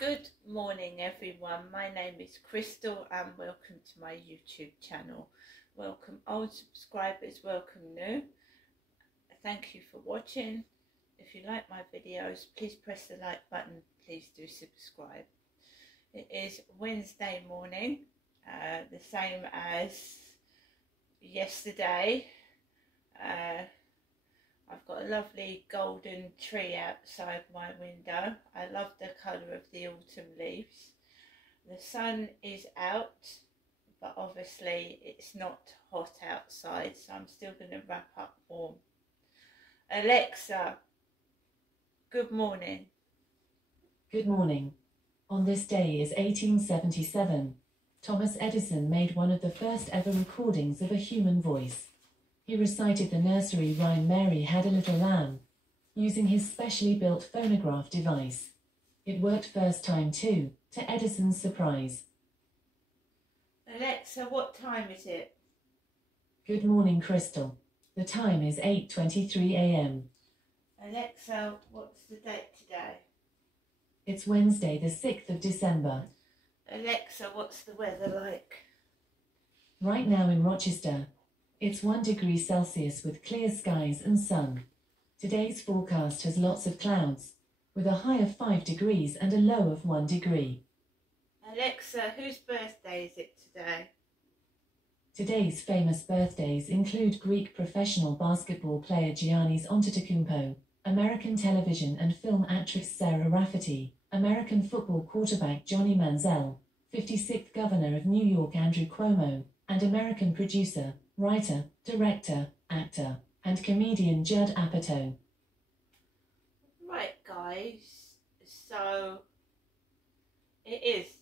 Good morning everyone, my name is Crystal and welcome to my YouTube channel. Welcome old subscribers, welcome new. Thank you for watching. If you like my videos, please press the like button, please do subscribe. It is Wednesday morning, the same as yesterday. I've got a lovely golden tree outside my window. I love the colour of the autumn leaves. The sun is out, but obviously it's not hot outside, so I'm still going to wrap up warm. Alexa, good morning. Good morning. On this day is 1877. Thomas Edison made one of the first ever recordings of a human voice. He recited the nursery rhyme "Mary Had a Little Lamb," using his specially built phonograph device. It worked first time too, to Edison's surprise. Alexa, what time is it? Good morning, Crystal. The time is 8:23 a.m. Alexa, what's the date today? It's Wednesday, the 6th of December. Alexa, what's the weather like? Right now in Rochester, it's 1 degree Celsius with clear skies and sun. Today's forecast has lots of clouds, with a high of 5 degrees and a low of 1 degree. Alexa, whose birthday is it today? Today's famous birthdays include Greek professional basketball player Giannis Antetokounmpo, American television and film actress Sarah Rafferty, American football quarterback Johnny Manziel, 56th Governor of New York Andrew Cuomo, and American producer, writer, director, actor, and comedian Judd Apatow. Right guys, so it is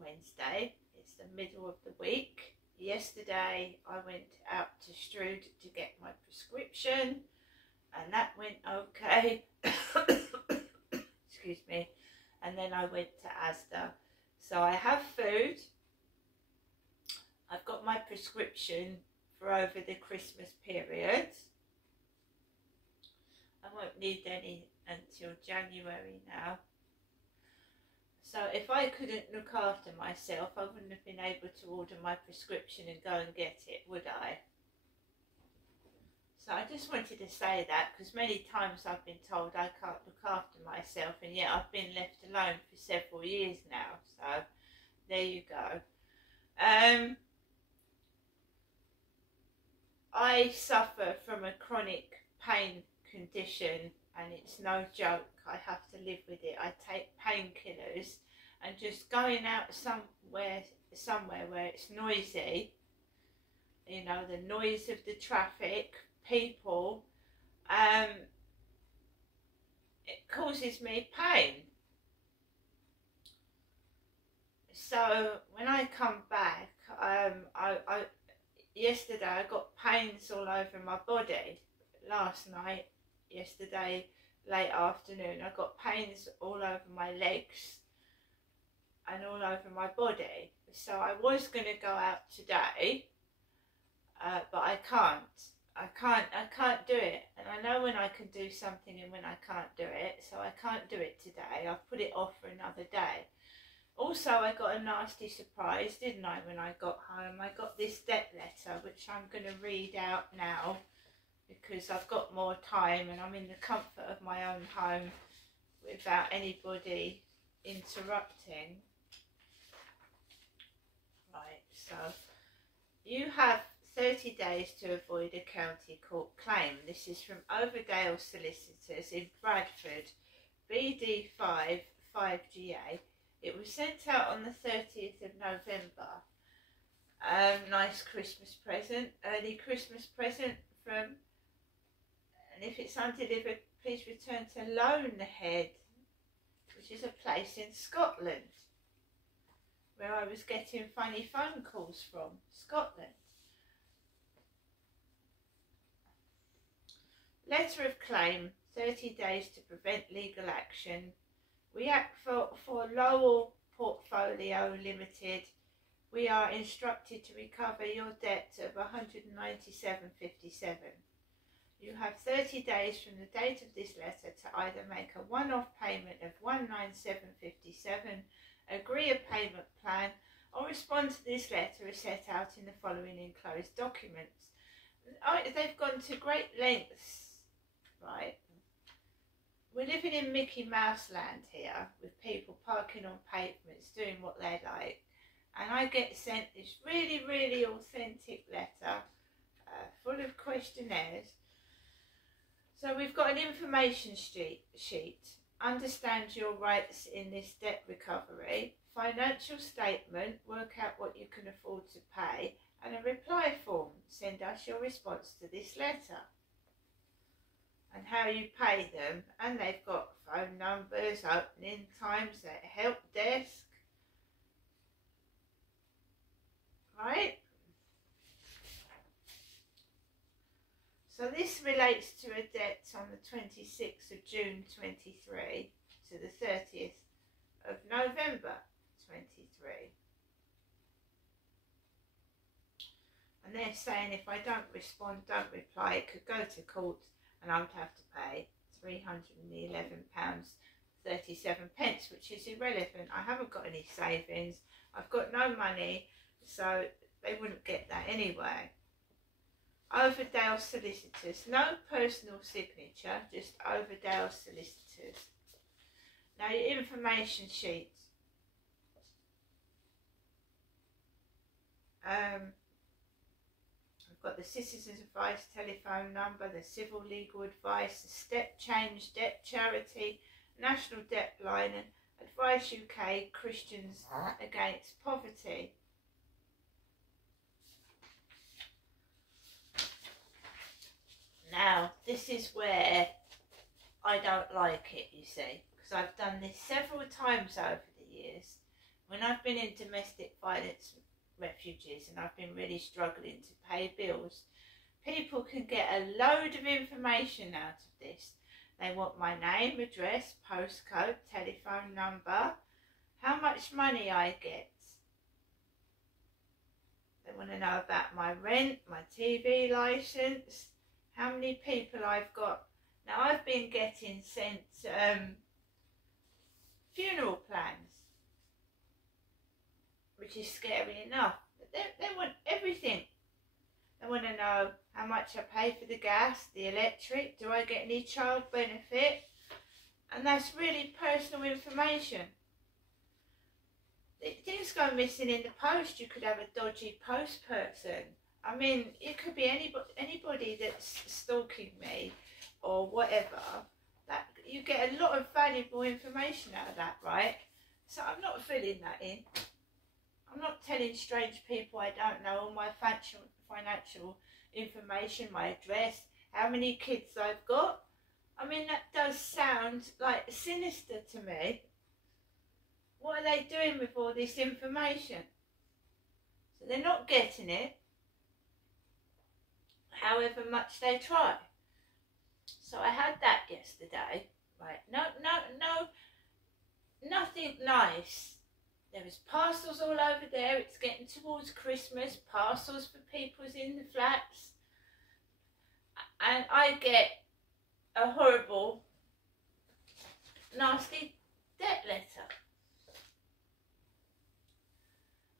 Wednesday, it's the middle of the week. Yesterday I went out to Strood to get my prescription and that went okay. Excuse me. And then I went to Asda. So I have food. I've got my prescription for over the Christmas period. I won't need any until January now. So if I couldn't look after myself, I wouldn't have been able to order my prescription and go and get it, would I? So I just wanted to say that because many times I've been told I can't look after myself and yet I've been left alone for several years now. So there you go. I suffer from a chronic pain condition and it's no joke. I have to live with it. I take painkillers and just going out somewhere where it's noisy, you know, the noise of the traffic, people, it causes me pain. So when I come back, yesterday I got pains all over my body. Last night, yesterday late afternoon, I got pains all over my legs and all over my body. So I was going to go out today, but I can't. I can't do it. And I know when I can do something and when I can't do it. So I can't do it today. I've put it off for another day. Also, I got a nasty surprise, didn't I, when I got home? I got this debt letter, which I'm going to read out now because I've got more time and I'm in the comfort of my own home without anybody interrupting. Right, so you have 30 days to avoid a county court claim. This is from Overdale Solicitors in Bradford, BD5 5GA. It was sent out on the 30th of November. Nice Christmas present, early Christmas present from, and if it's undelivered, please return to Lonehead, which is a place in Scotland, where I was getting funny phone calls from, Scotland. Letter of claim, 30 days to prevent legal action. We act for Lowell Portfolio Limited. We are instructed to recover your debt of £197.57. You have 30 days from the date of this letter to either make a one-off payment of £197.57, agree a payment plan, or respond to this letter as set out in the following enclosed documents. They've gone to great lengths, right? We're living in Mickey Mouse land here, with people parking on pavements, doing what they like. And I get sent this really, really authentic letter, full of questionnaires. So we've got an information sheet, understand your rights in this debt recovery, financial statement, work out what you can afford to pay, and a reply form, send us your response to this letter. And how you pay them, and they've got phone numbers, opening times, their help desk, right? So this relates to a debt on the 26th of June 23 to the 30th of November 23. And they're saying if I don't respond, don't reply, it could go to court and I would have to pay £311.37, which is irrelevant. I haven't got any savings, I've got no money, so they wouldn't get that anyway. Overdale Solicitors, no personal signature, just Overdale Solicitors. Now your information sheet. I've got the Citizens Advice telephone number, the Civil Legal Advice, the Step Change Debt Charity, National Debt Line, and Advice UK Christians Against Poverty. Now, this is where I don't like it, you see, because I've done this several times over the years. When I've been in domestic violence refuges and I've been really struggling to pay bills, people can get a load of information out of this. They want my name, address, postcode, telephone number, how much money I get. They want to know about my rent, my TV licence, how many people I've got. Now I've been getting sent funeral plans, which is scary enough. But they want everything. They want to know how much I pay for the gas, the electric, do I get any child benefit? And that's really personal information. Things go missing in the post. You could have a dodgy post person. I mean, it could be anybody that's stalking me or whatever. That you get a lot of valuable information out of that, right? So I'm not filling that in. I'm not telling strange people I don't know all my financial information, my address, how many kids I've got. I mean, that does sound like sinister to me. What are they doing with all this information? So they're not getting it, however much they try. So I had that yesterday, right? Nothing nice. There was parcels all over there. It's getting towards Christmas. Parcels for people's in the flats. And I get a horrible, nasty debt letter.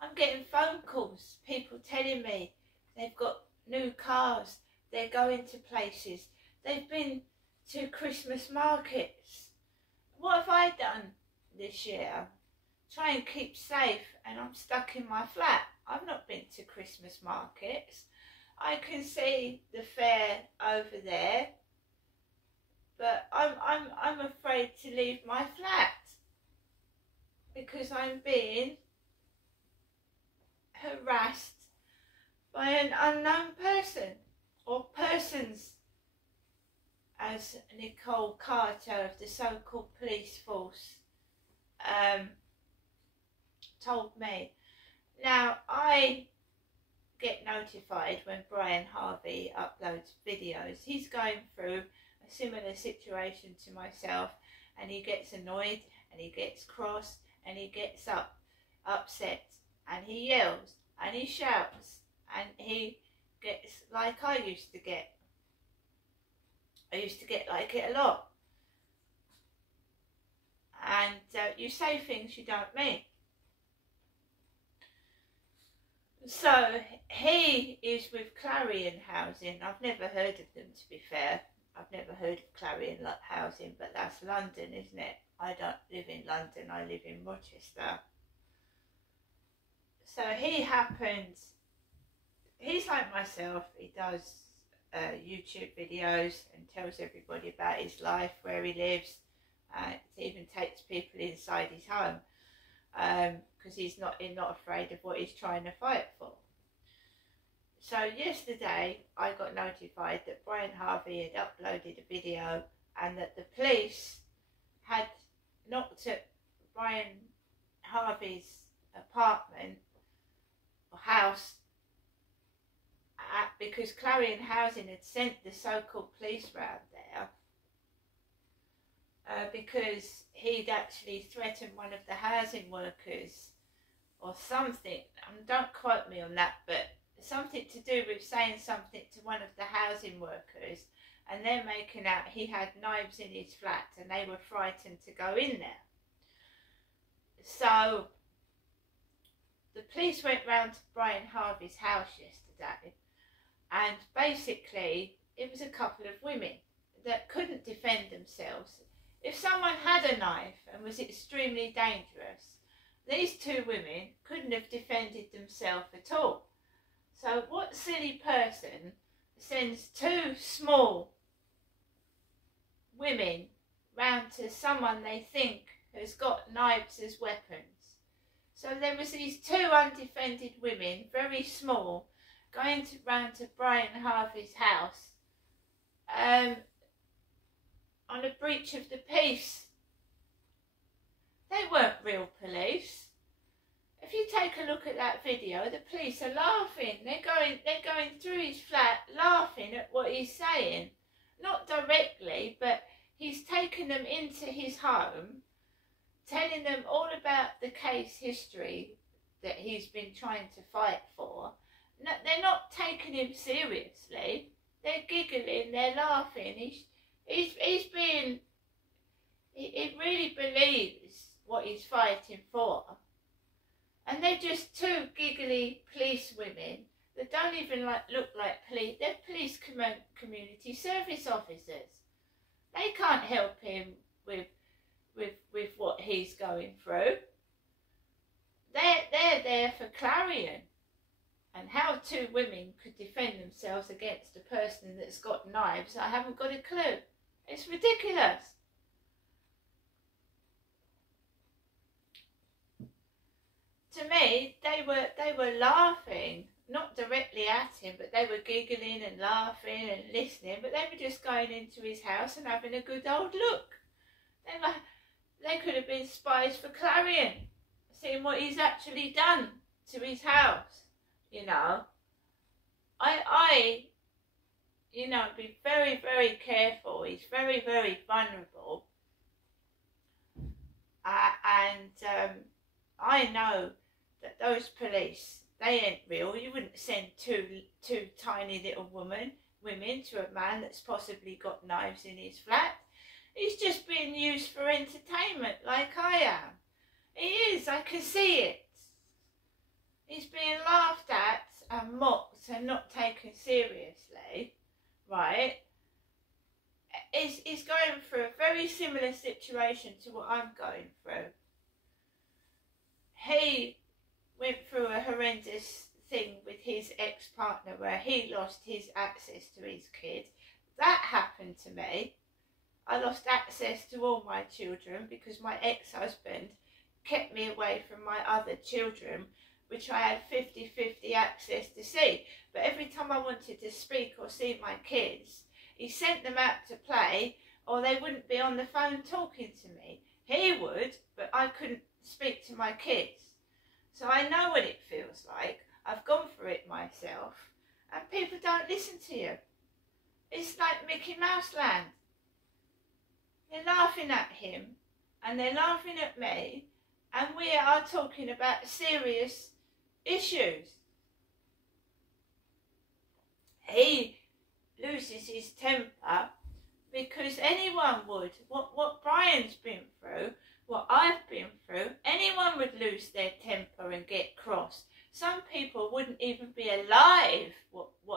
I'm getting phone calls. People telling me they've got new cars. They're going to places. They've been to Christmas markets. What have I done this year? Try and keep safe, and I'm stuck in my flat. I've not been to Christmas markets. I can see the fair over there, but I'm afraid to leave my flat because I'm being harassed by an unknown person, or persons, as Nicole Carter of the so-called police force told me. Now, I get notified when Brian Harvey uploads videos. He's going through a similar situation to myself, and he gets annoyed, and he gets cross, and he gets upset, and he yells, and he shouts, and he gets like I used to get. I used to get like it a lot. And you say things you don't mean. So he is with Clarion Housing. I've never heard of them, to be fair. I've never heard of Clarion Housing, but that's London, isn't it? I don't live in London, I live in Rochester. So he's like myself, he does YouTube videos and tells everybody about his life, where he lives. He even takes people inside his home because he's not afraid of what he's trying to fight for. So yesterday I got notified that Brian Harvey had uploaded a video and that the police had knocked at Brian Harvey's apartment or house because Clarion Housing had sent the so-called police round there because he'd actually threatened one of the housing workers or something. Don't quote me on that, but something to do with saying something to one of the housing workers, and they're making out he had knives in his flat and they were frightened to go in there. So the police went round to Brian Harvey's house yesterday, and basically it was a couple of women that couldn't defend themselves. If someone had a knife and was extremely dangerous, these two women couldn't have defended themselves at all. So what silly person sends two small women round to someone they think has got knives as weapons? So there was these two undefended women, very small, going round to Brian Harvey's house on a breach of the peace. They weren't real police. If you take a look at that video, the police are laughing. They're going through his flat, laughing at what he's saying. Not directly, but he's taken them into his home, telling them all about the case history that he's been trying to fight for. No, they're not taking him seriously. They're giggling, they're laughing. He really believes what he's fighting for. And they're just two giggly police women that don't even look like police. They're police community service officers. They can't help him with what he's going through. They're there for Clarion. And how two women could defend themselves against a person that's got knives, I haven't got a clue. It's ridiculous. To me, they were laughing, not directly at him, but they were giggling and laughing and listening, but they were just going into his house and having a good old look. They could have been spies for Clarion, seeing what he's actually done to his house, you know. I be very, very careful. He's very, very vulnerable. I know that those police, they ain't real. You wouldn't send two tiny little women to a man that's possibly got knives in his flat. He's just being used for entertainment like I am. He is, I can see it. He's being laughed at and mocked and not taken seriously, right? He's going through a very similar situation to what I'm going through. He went through a horrendous thing with his ex-partner where he lost his access to his kids. That happened to me. I lost access to all my children because my ex-husband kept me away from my other children, which I had 50-50 access to see. But every time I wanted to speak or see my kids, he sent them out to play or they wouldn't be on the phone talking to me. He would, but I couldn't speak to my kids. So I know what it feels like. I've gone through it myself, and people don't listen to you. It's like Mickey Mouse Land. They're laughing at him, and they're laughing at me, and we are talking about serious issues. He loses his temper because anyone would. What Brian's been through, what I've been through, anyone would lose their temper and get cross. Some people wouldn't even be alive,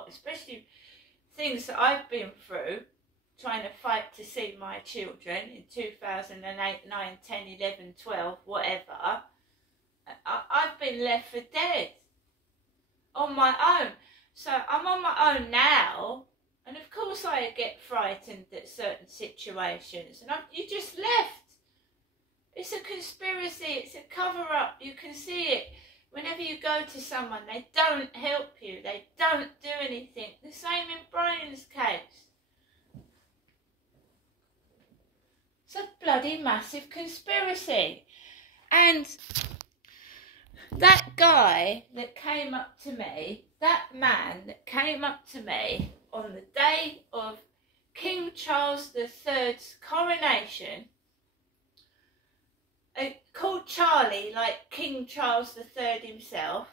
especially things that I've been through, trying to fight to see my children in 2008, 9, 10, 11, 12, whatever. I've been left for dead on my own. So I'm on my own now, and of course I get frightened at certain situations, and you just left. It's a conspiracy, it's a cover-up, you can see it. Whenever you go to someone, they don't help you, they don't do anything. The same in Brian's case. It's a bloody massive conspiracy. And that guy that came up to me, that man that came up to me on the day of King Charles III's coronation, called Charlie, like King Charles III himself,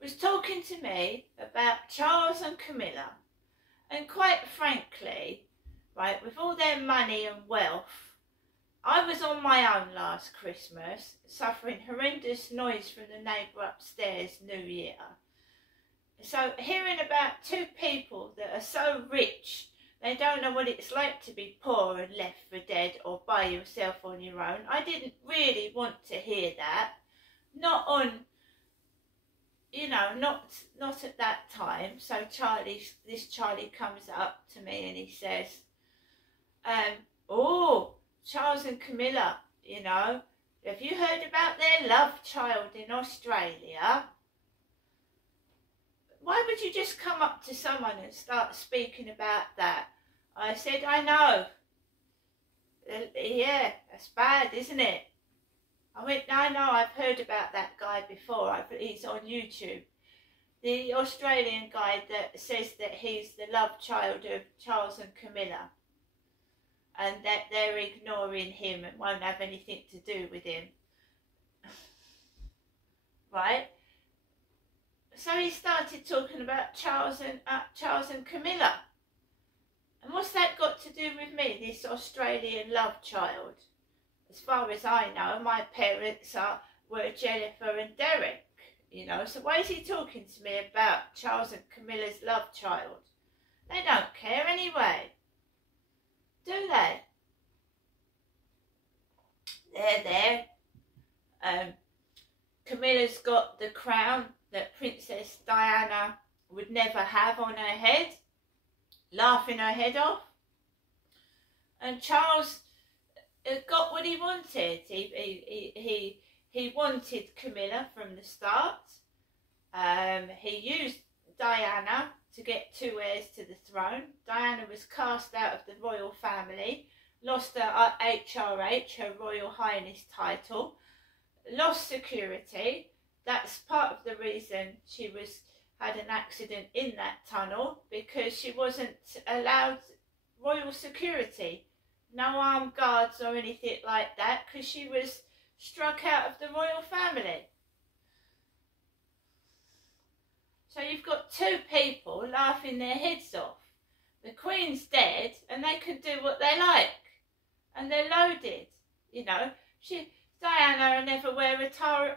was talking to me about Charles and Camilla. And quite frankly, right, with all their money and wealth, I was on my own last Christmas, suffering horrendous noise from the neighbour upstairs New Year. So hearing about two people that are so rich, they don't know what it's like to be poor and left for dead or by yourself on your own. I didn't really want to hear that. Not on, you know, not at that time. So this Charlie comes up to me and he says, oh, Charles and Camilla, you know, have you heard about their love child in Australia? Why would you just come up to someone and start speaking about that? I said, I know. Yeah, that's bad, isn't it? I went, no, I've heard about that guy before. He's on YouTube. The Australian guy that says that he's the love child of Charles and Camilla, and that they're ignoring him and won't have anything to do with him. Right? So he started talking about Charles and Camilla. And what's that got to do with me, this Australian love child? As far as I know, my parents were Jennifer and Derek, you know. So why is he talking to me about Charles and Camilla's love child? They don't care anyway, do they? They're there. Camilla's got the crown that Princess Diana would never have on her head, laughing her head off. And Charles got what he wanted. He wanted Camilla from the start. He used Diana to get two heirs to the throne. Diana was cast out of the royal family, lost her HRH, her Royal Highness title, lost security. That's part of the reason she had an accident in that tunnel, because she wasn't allowed royal security. No armed guards or anything like that, because she was struck out of the royal family. So you've got two people laughing their heads off. The Queen's dead and they can do what they like. And they're loaded, you know. Diana will never wear a tiara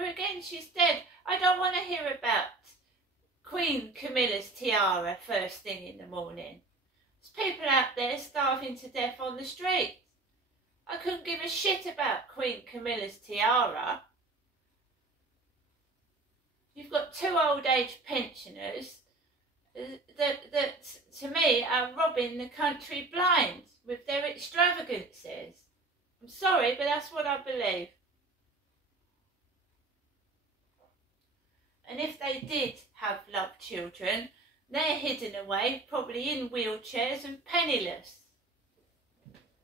again. She's dead. I don't want to hear about Queen Camilla's tiara first thing in the morning. There's people out there starving to death on the street. I couldn't give a shit about Queen Camilla's tiara. You've got two old age pensioners that to me are robbing the country blind with their extravagances. I'm sorry, but that's what I believe. And if they did have love children, they're hidden away, probably in wheelchairs and penniless,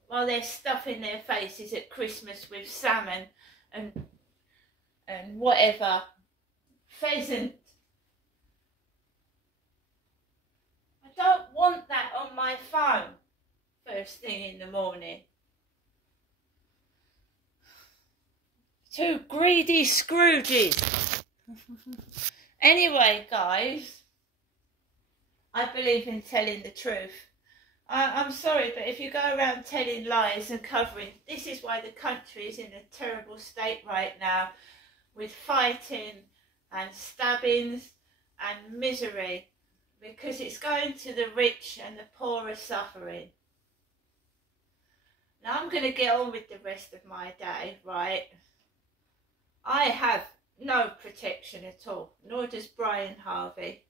while they're stuffing their faces at Christmas with salmon and whatever, pheasant. I don't want that on my phone first thing in the morning. Two greedy Scrooges. Anyway, guys, I believe in telling the truth. I'm sorry, but if you go around telling lies and covering, this is why the country is in a terrible state right now, with fighting and stabbings and misery, because it's going to the rich and the poor are suffering. Now I'm going to get on with the rest of my day, right? I have no protection at all, nor does Brian Harvey.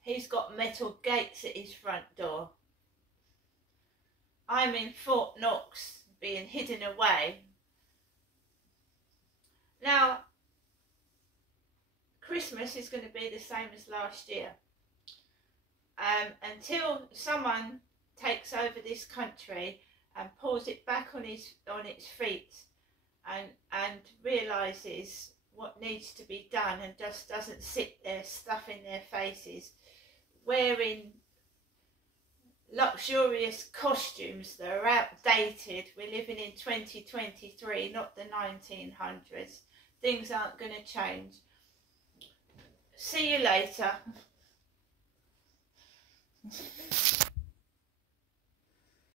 He's got metal gates at his front door. I'm in Fort Knox, being hidden away. Now, Christmas is going to be the same as last year. Until someone takes over this country and pulls it back on its feet and realises what needs to be done and just doesn't sit there stuffing their faces, wearing luxurious costumes that are outdated. We're living in 2023, not the 1900s. Things aren't going to change. See you later.